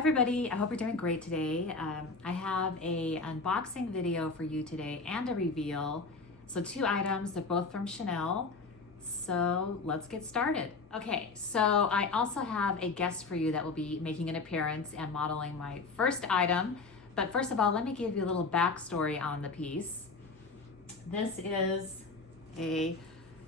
everybody, I hope you're doing great today. I have a unboxing video for you today and a reveal. So 2 items, they're both from Chanel. So let's get started. Okay, so I also have a guest for you that will be making an appearance and modeling my first item. But first of all, let me give you a little backstory on the piece. This is a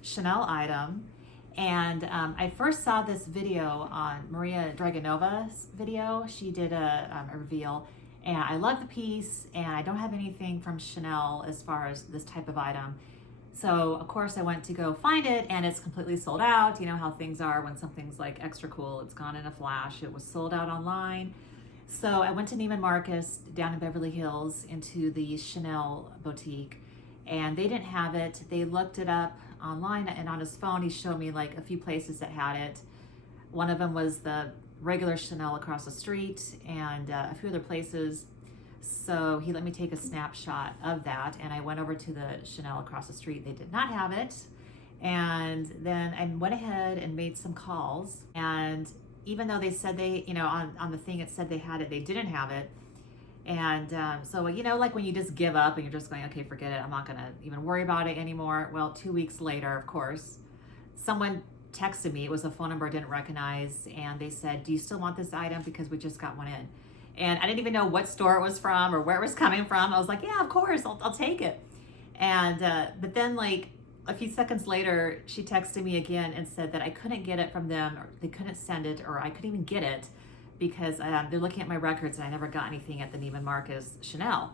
Chanel item. And I first saw this video on Maria Draganova's video. She did a reveal, and I love the piece, and I don't have anything from Chanel as far as this type of item. So of course I went to go find it, and it's completely sold out. You know how things are when something's like extra cool, it's gone in a flash. It was sold out online. So I went to Neiman Marcus down in Beverly Hills into the Chanel boutique, and they didn't have it. They looked it up online, and on his phone he showed me like a few places that had it. One of them was the regular Chanel across the street, and a few other places. So he let me take a snapshot of that, and I went over to the Chanel across the street. They did not have it. And then I went ahead and made some calls, and even though they said they, you know, on the thing it said they had it, they didn't have it. And so, you know, like when you just give up and you're just going, okay, forget it, I'm not gonna even worry about it anymore. Well, 2 weeks later, of course, someone texted me. It was a phone number I didn't recognize, and they said, do you still want this item, because we just got one in? And I didn't even know what store it was from or where it was coming from. I was like, yeah, of course, I'll take it. And but then like a few seconds later, she texted me again and said that I couldn't get it from them, or they couldn't send it, or I couldn't even get it because they're looking at my records and I never got anything at the Neiman Marcus Chanel.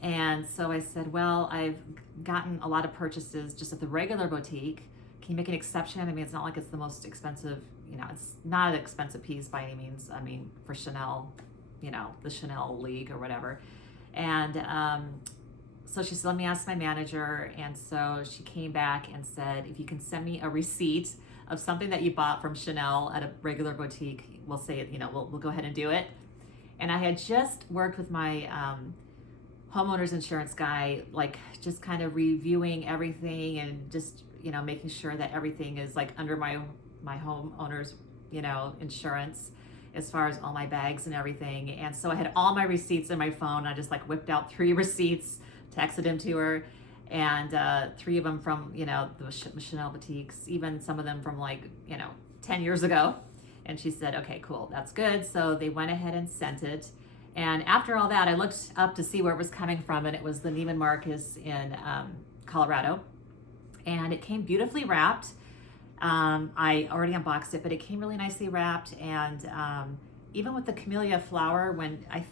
And so I said, well, I've gotten a lot of purchases just at the regular boutique. Can you make an exception? I mean, it's not like it's the most expensive, you know, it's not an expensive piece by any means. I mean, for Chanel, you know, the Chanel League or whatever. And so she said, let me ask my manager. And so she came back and said, if you can send me a receipt of something that you bought from Chanel at a regular boutique, we'll say, you know, we'll go ahead and do it. And I had just worked with my homeowner's insurance guy, like just kind of reviewing everything and just, you know, making sure that everything is like under my homeowner's, you know, insurance as far as all my bags and everything. And so I had all my receipts in my phone. I just like whipped out 3 receipts, texted them to her, and 3 of them from, you know, the Chanel boutiques, even some of them from like, you know, 10 years ago. And she said, okay, cool, that's good. So they went ahead and sent it. And after all that, I looked up to see where it was coming from, and it was the Neiman Marcus in Colorado. And it came beautifully wrapped. I already unboxed it, but it came really nicely wrapped. And even with the camellia flower, when I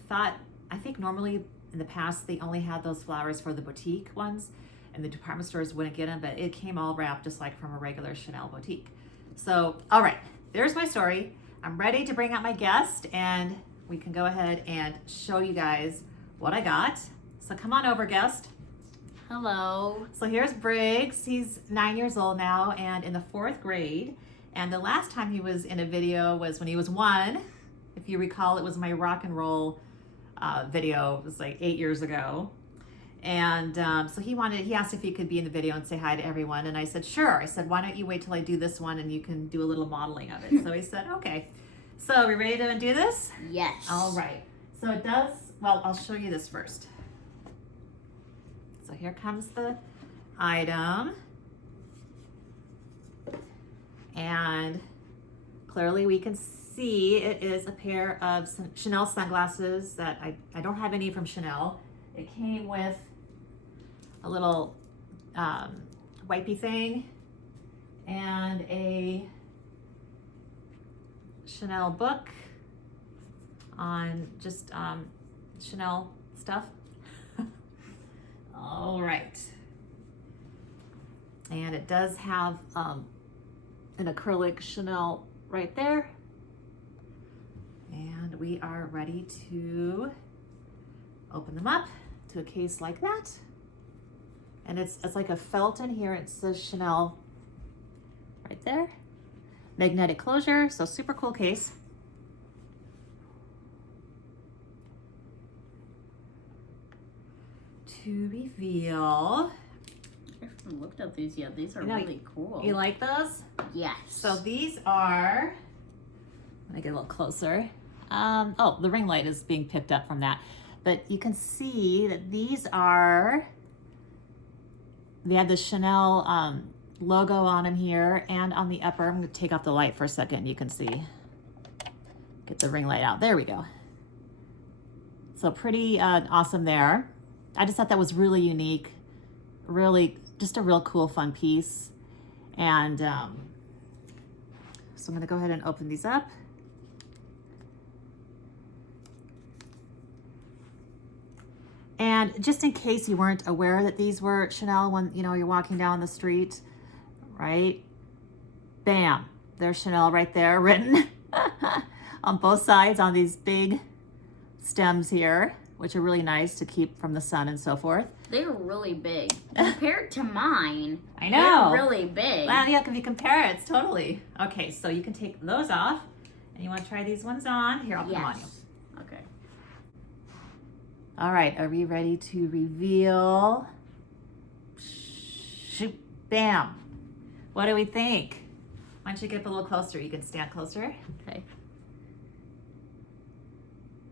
think normally in the past, they only had those flowers for the boutique ones, and the department stores wouldn't get them, but it came all wrapped just like from a regular Chanel boutique. So, all right, there's my story. I'm ready to bring out my guest, and we can go ahead and show you guys what I got. So come on over, guest. Hello. So here's Briggs. He's 9 years old now and in the 4th grade. And the last time he was in a video was when he was 1. If you recall, it was my rock and roll video. It was like 8 years ago. And so he asked if he could be in the video and say hi to everyone. And I said, sure. I said, why don't you wait till I do this one and you can do a little modeling of it. So he said, okay. So are we ready to do this? Yes. All right. So it does, well, I'll show you this first. So here comes the item. And clearly we can see it is a pair of Chanel sunglasses that I don't have any from Chanel. It came with a little wipey thing and a Chanel book on just Chanel stuff. All right. And it does have an acrylic Chanel right there. And we are ready to open them up to a case like that. And it's like a felt in here. It says Chanel right there. Magnetic closure, so super cool case. To reveal. I haven't looked at these yet. These are really cool. You like those? Yes. So these are, let me get a little closer. Oh, the ring light is being picked up from that. But you can see that these are, they have the Chanel logo on them here and on the upper. I'm going to take off the light for a second. You can see. Get the ring light out. There we go. So pretty awesome there. I just thought that was really unique. Really, just a real cool, fun piece. And so I'm going to go ahead and open these up. And just in case you weren't aware that these were Chanel when, you know, you're walking down the street, right? Bam, there's Chanel right there written on both sides on these big stems here, which are really nice to keep from the sun and so forth. They're really big. Compared to mine, I know. they're really big. Well, yeah, if you compare it, it's totally. Okay, so you can take those off. And you want to try these ones on? Here, I'll put them on you. Okay. All right, are we ready to reveal? Shoot, bam. What do we think? Why don't you get up a little closer? You can stand closer. Okay.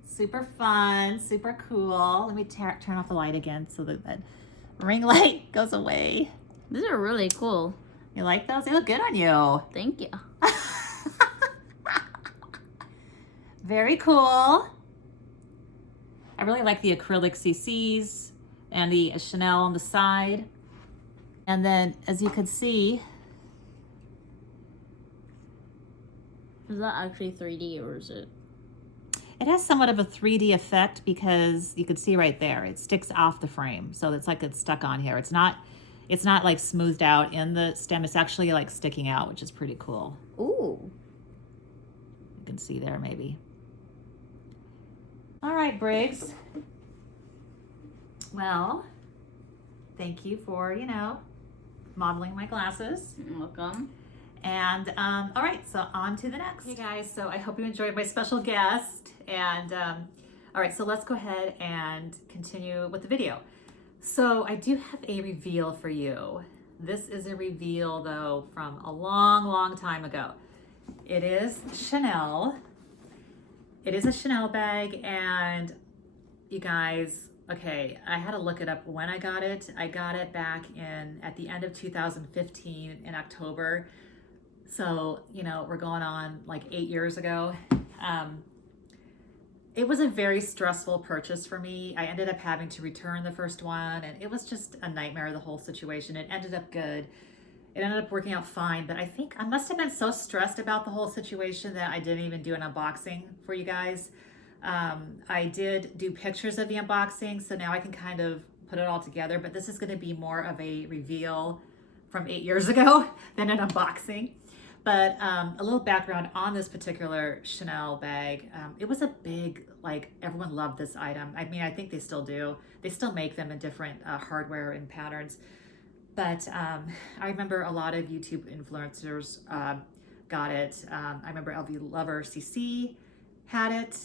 Super fun, super cool. Let me turn off the light again so that that ring light goes away. These are really cool. You like those? They look good on you. Thank you. Very cool. I really like the acrylic CCs and the Chanel on the side. And then, as you can see, is that actually 3D or is it? it has somewhat of a 3D effect because you can see right there, it sticks off the frame. So it's like it's stuck on here. It's not like smoothed out in the stem. It's actually like sticking out, which is pretty cool. Ooh. You can see there maybe. All right, Briggs. Well, thank you for, you know, modeling my glasses. You're welcome. And all right, so on to the next. Hey guys, so I hope you enjoyed my special guest. And all right, so let's go ahead and continue with the video. So I do have a reveal for you. This is a reveal though from a long, long time ago. It is Chanel. It is a Chanel bag, and you guys, okay, I had to look it up when I got it. I got it back at the end of 2015 in October. So, you know, we're going on like 8 years ago. It was a very stressful purchase for me. I ended up having to return the first one, and it was just a nightmare, the whole situation. It ended up good. It ended up working out fine, but I think I must have been so stressed about the whole situation that I didn't even do an unboxing for you guys. I did do pictures of the unboxing, so now I can kind of put it all together, but this is going to be more of a reveal from 8 years ago than an unboxing. But a little background on this particular Chanel bag. It was a big, like, everyone loved this item. I mean, I think they still do. They still make them in different hardware and patterns. But I remember a lot of YouTube influencers got it. I remember LV Lover CC had it.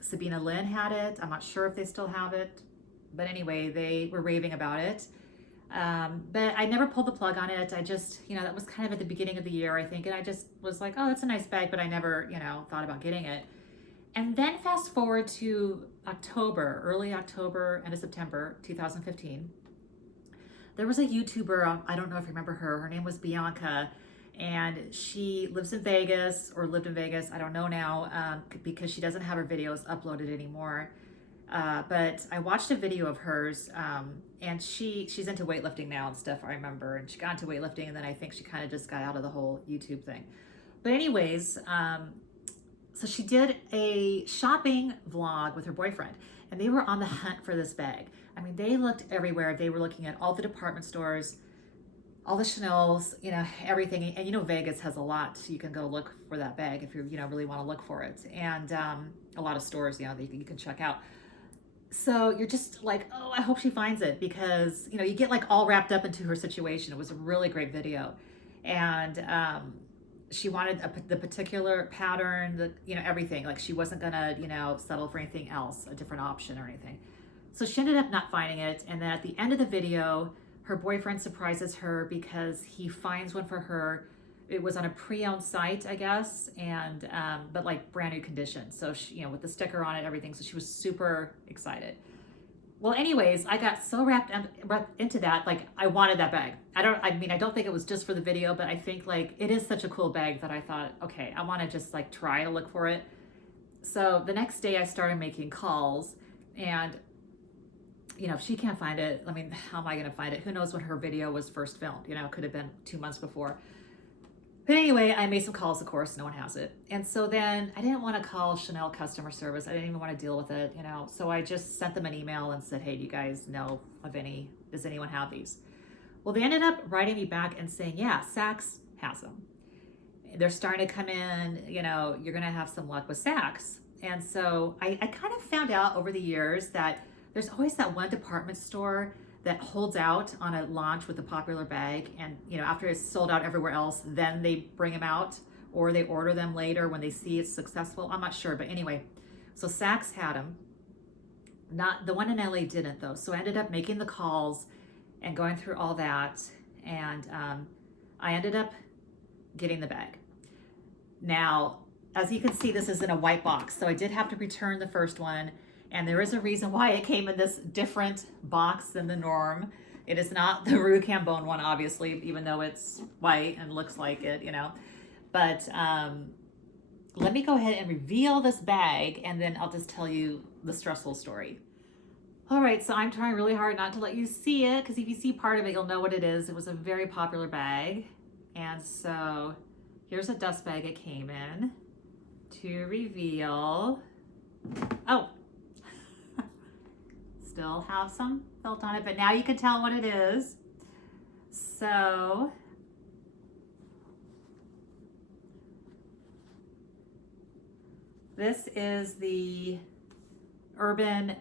Sabina Lynn had it. I'm not sure if they still have it. But anyway, they were raving about it. But I never pulled the plug on it. I just, you know, that was kind of at the beginning of the year, I think. And I just was like, oh, that's a nice bag, but I never, you know, thought about getting it. And then fast forward to October, early October, end of September, 2015. There was a YouTuber, I don't know if you remember her. Her name was Bianca, and she lives in Vegas, or lived in Vegas. I don't know now, because she doesn't have her videos uploaded anymore. But I watched a video of hers, and she's into weightlifting now and stuff, I remember. And she got into weightlifting, and then I think she kind of just got out of the whole YouTube thing. But anyways, so she did a shopping vlog with her boyfriend, and they were on the hunt for this bag. I mean, they looked everywhere. They were looking at all the department stores, all the Chanel's, you know, everything. And you know, Vegas has a lot. You can go look for that bag if you, you know, really want to look for it. And a lot of stores, you know, that you can check out. So you're just like, oh, I hope she finds it, because, you know, you get like all wrapped up into her situation. It was a really great video. And she wanted the particular pattern, the, you know, everything. Like, she wasn't gonna, you know, settle for anything else, a different option or anything. So she ended up not finding it. And then at the end of the video, her boyfriend surprises her because he finds one for her it was on a pre-owned site, I guess, and but like brand new condition. So she, with the sticker on it, everything. So she was super excited. Well, anyways, I got so wrapped into that, like I wanted that bag. I don't think it was just for the video, but I think like it is such a cool bag that I thought, okay, I want to just like try to look for it. So the next day I started making calls, and if she can't find it, I mean, how am I going to find it? Who knows when her video was first filmed? It could have been 2 months before. But anyway, I made some calls, of course, no one has it. And so then I didn't want to call Chanel customer service. I didn't even want to deal with it, So I just sent them an email and said, hey, do you guys know of any? Does anyone have these? Well, they ended up writing me back and saying, yeah, Saks has them. They're starting to come in, you're going to have some luck with Saks. And so I kind of found out over the years that there's always that one department store that holds out on a launch with a popular bag, and after it's sold out everywhere else, then they bring them out, or they order them later when they see it's successful. I'm not sure, but anyway, so Saks had them. Not the one in LA didn't though. So I ended up making the calls and going through all that, and I ended up getting the bag. Now, as you can see, this is in a white box, so I did have to return the first one. And there is a reason why it came in this different box than the norm. It is not the Rue Cambon one, obviously, even though it's white and looks like it, But let me go ahead and reveal this bag, and then I'll just tell you the stressful story. All right, so I'm trying really hard not to let you see it, because if you see part of it, you'll know what it is. It was a very popular bag. And so here's a dust bag it came in to reveal. Oh, still have some felt on it, but now you can tell what it is. So this is the Urban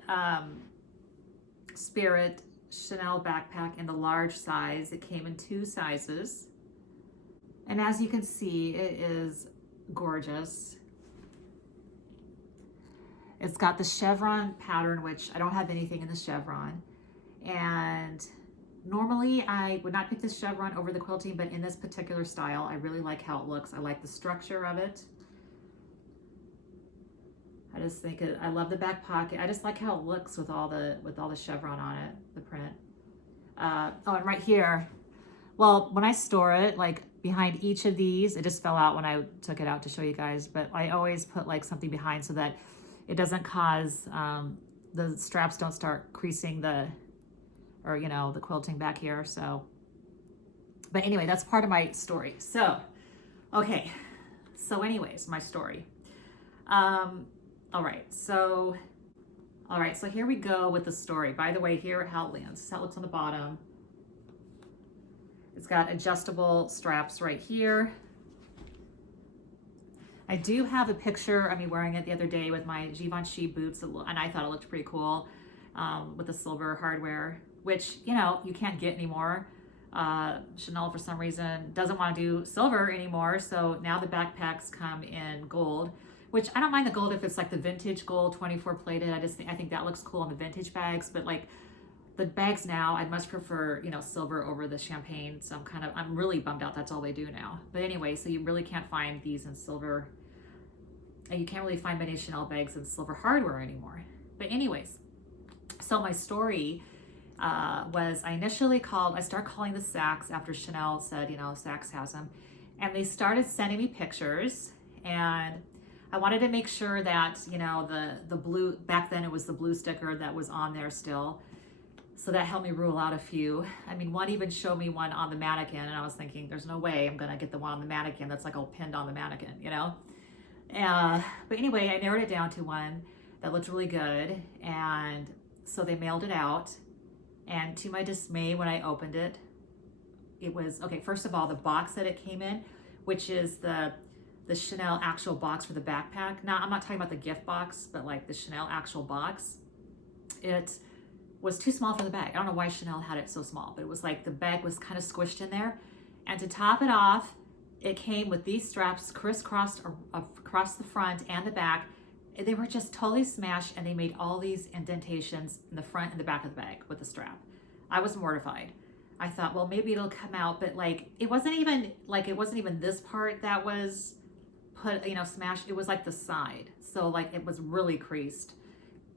Spirit Chanel backpack in the large size. It came in 2 sizes, and as you can see, it is gorgeous. It's got the chevron pattern, which I don't have anything in the chevron. And normally I would not pick this chevron over the quilting, but in this particular style, I really like how it looks. I like the structure of it. I just think I love the back pocket. I just like how it looks with all the chevron on it, the print. Oh, and right here, well, when I store it, like behind each of these, it just fell out when I took it out to show you guys, but I always put like something behind so that it doesn't cause, the straps don't start creasing the quilting back here. So, but anyway, that's part of my story. So, okay. So anyways, my story. All right. So here we go with the story. By the way, here how it lands. This is how it looks on the bottom. It's got adjustable straps right here. I do have a picture of me wearing it the other day with my Givenchy boots, and I thought it looked pretty cool with the silver hardware, which, you can't get anymore. Chanel, for some reason, doesn't want to do silver anymore, so now the backpacks come in gold, which I don't mind the gold if it's like the vintage gold 24 plated. I think that looks cool on the vintage bags, but like the bags now, I'd much prefer, silver over the champagne. So I'm really bummed out that's all they do now. But anyway, so you really can't find these in silver. And you can't really find many Chanel bags in silver hardware anymore. But anyways, so my story was I started calling the Saks after Chanel said, Saks has them. And they started sending me pictures. And I wanted to make sure that, the blue, back then it was the blue sticker that was on there still. So that helped me rule out a few. I mean, one even showed me one on the mannequin, and I was thinking, there's no way I'm gonna get the one on the mannequin that's like all pinned on the mannequin, But anyway, I narrowed it down to one that looked really good, and so they mailed it out. And to my dismay, when I opened it, it was, okay, first of all, the box that it came in, which is the Chanel actual box for the backpack. Now, I'm not talking about the gift box, but like the Chanel actual box. It was too small for the bag. I don't know why Chanel had it so small, but it was like the bag was kind of squished in there. And to top it off, it came with these straps crisscrossed across the front and the back. They were just totally smashed, and they made all these indentations in the front and the back of the bag with the strap. I was mortified. I thought, well, maybe it'll come out, but like it wasn't even this part that was put, smashed. It was like the side. So like it was really creased.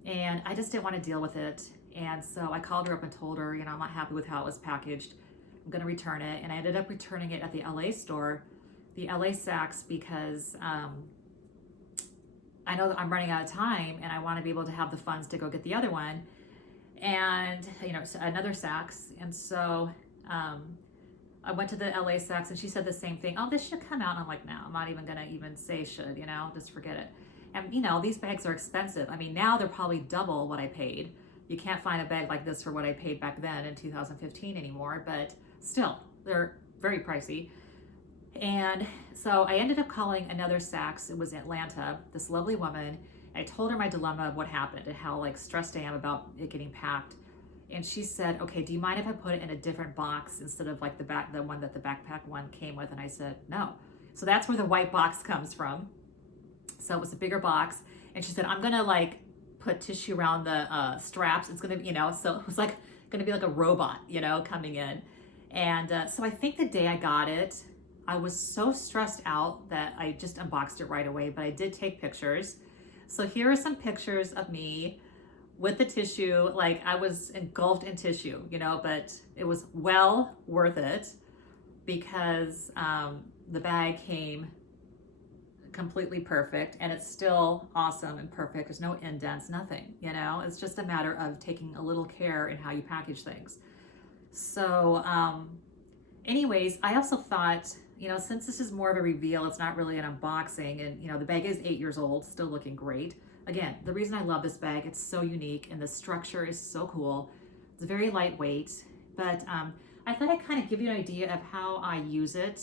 And I just didn't want to deal with it. And so I called her up and told her, I'm not happy with how it was packaged. I'm going to return it. And I ended up returning it at the LA store, the LA Saks, because I know that I'm running out of time and I want to be able to have the funds to go get the other one. And, another Saks. And so I went to the LA Saks and she said the same thing. Oh, this should come out. And I'm like, no, I'm not even going to even say should, just forget it. And, these bags are expensive. I mean, now they're probably double what I paid. You can't find a bag like this for what I paid back then in 2015 anymore, but still, they're very pricey. And so I ended up calling another Saks. It was in Atlanta, this lovely woman. I told her my dilemma of what happened and how like stressed I am about it getting packed. And she said, okay, do you mind if I put it in a different box instead of like the one that the backpack one came with? And I said, no. So that's where the white box comes from. So it was a bigger box. And she said, I'm going to like put tissue around the straps. It's going to, so it was like going to be like a robot, coming in. And so I think the day I got it, I was so stressed out that I just unboxed it right away, but I did take pictures. So here are some pictures of me with the tissue. Like I was engulfed in tissue, but it was well worth it because the bag came completely perfect and it's still awesome and perfect. There's no indents, nothing, it's just a matter of taking a little care in how you package things. So anyways, I also thought, since this is more of a reveal, it's not really an unboxing, and the bag is 8 years old, still looking great. Again, the reason I love this bag, it's so unique and the structure is so cool. It's very lightweight, but I thought I'd kind of give you an idea of how I use it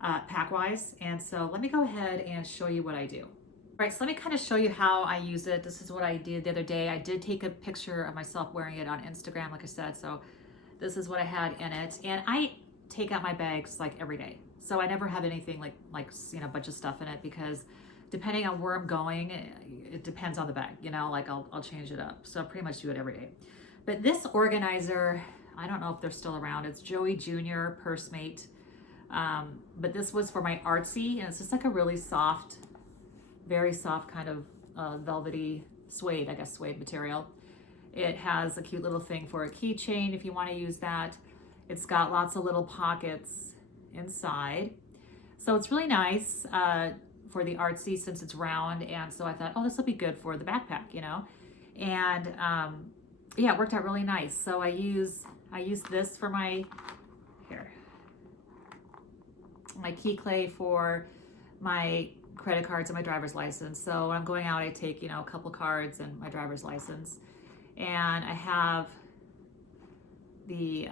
pack-wise. And so let me go ahead and show you what I do. All right, so let me kind of show you how I use it. This is what I did the other day. I did take a picture of myself wearing it on Instagram, like I said. So this is what I had in it. And I take out my bags like every day. So I never have anything like a bunch of stuff in it because depending on where I'm going, it depends on the bag, like I'll change it up. So I pretty much do it every day. But this organizer, I don't know if they're still around. It's Joey Jr. Purse Mate. But this was for my artsy, and it's just like a really soft, very soft kind of velvety suede, I guess suede material. It has a cute little thing for a keychain if you want to use that. It's got lots of little pockets inside. So it's really nice for the artsy since it's round. And so I thought, oh, this will be good for the backpack, And yeah, it worked out really nice. So I use this for my key clay for my credit cards and my driver's license. So when I'm going out, I take, a couple cards and my driver's license. And I have the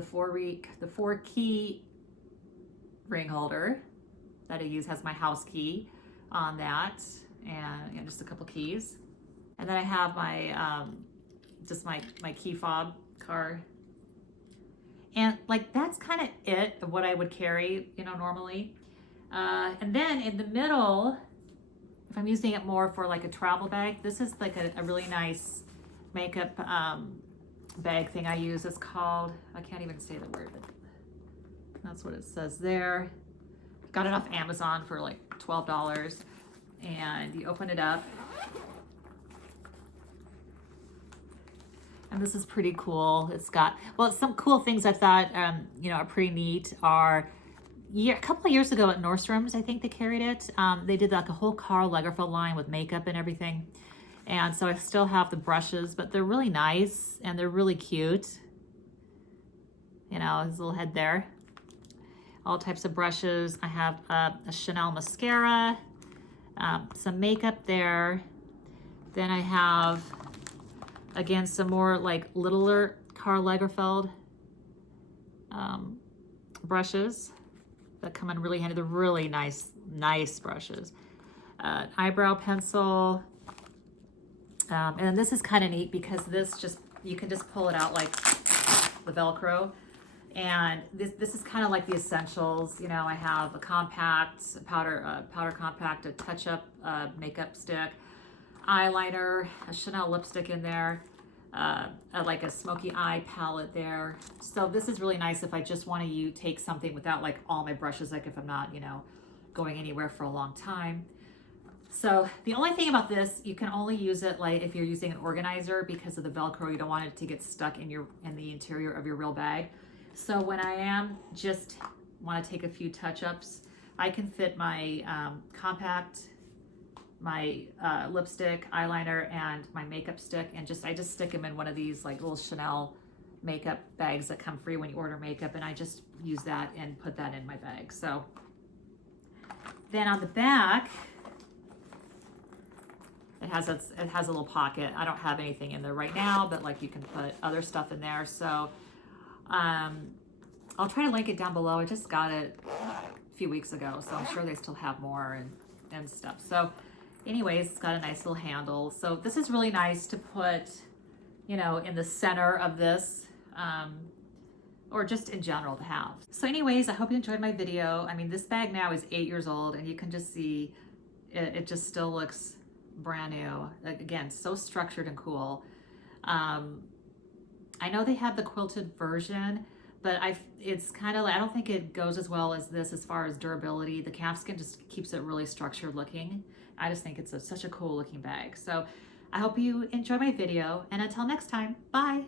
four key ring holder that I use, has my house key on that, and just a couple keys. And then I have my just my key fob card. And like that's kind of it of what I would carry, normally. And then in the middle, if I'm using it more for like a travel bag, this is like a really nice makeup bag thing I use. It's called, I can't even say the word, but that's what it says there. Got it off Amazon for like $12. And you open it up. And this is pretty cool. It's got, some cool things I thought, are pretty neat are, a couple of years ago at Nordstrom's, I think they carried it. They did like a whole Karl Lagerfeld line with makeup and everything. And so I still have the brushes, but they're really nice and they're really cute. His little head there. All types of brushes. I have a Chanel mascara, some makeup there. Then I have, again, some more like littler Karl Lagerfeld brushes that come in really handy. They're really nice brushes. Eyebrow pencil. And then this is kind of neat because you can just pull it out like the Velcro. And this is kind of like the essentials. I have a compact powder compact, a touch-up makeup stick, eyeliner, a Chanel lipstick in there, like a smoky eye palette there. So this is really nice if I just want to take something without like all my brushes, like if I'm not, you know, going anywhere for a long time. So the only thing about this, you can only use it like if you're using an organizer because of the Velcro. You don't want it to get stuck in the interior of your real bag. So when I am just want to take a few touch-ups, I can fit my compact, my lipstick, eyeliner, and my makeup stick, and I just stick them in one of these like little Chanel makeup bags that come free when you order makeup, and I just use that and put that in my bag. So then on the back, it has a little pocket. I don't have anything in there right now, but like you can put other stuff in there. So I'll try to link it down below. I just got it a few weeks ago, so I'm sure they still have more and stuff. So anyways, it's got a nice little handle. So this is really nice to put, you know, in the center of this, or just in general to have. So anyways, I hope you enjoyed my video. I mean, this bag now is 8 years old, and you can just see it just still looks brand new. Like, again, so structured and cool. I know they have the quilted version, but it's kind of like, I don't think it goes as well as this as far as durability. The calfskin just keeps it really structured looking. I just think it's such a cool looking bag. So I hope you enjoy my video, and until next time, bye.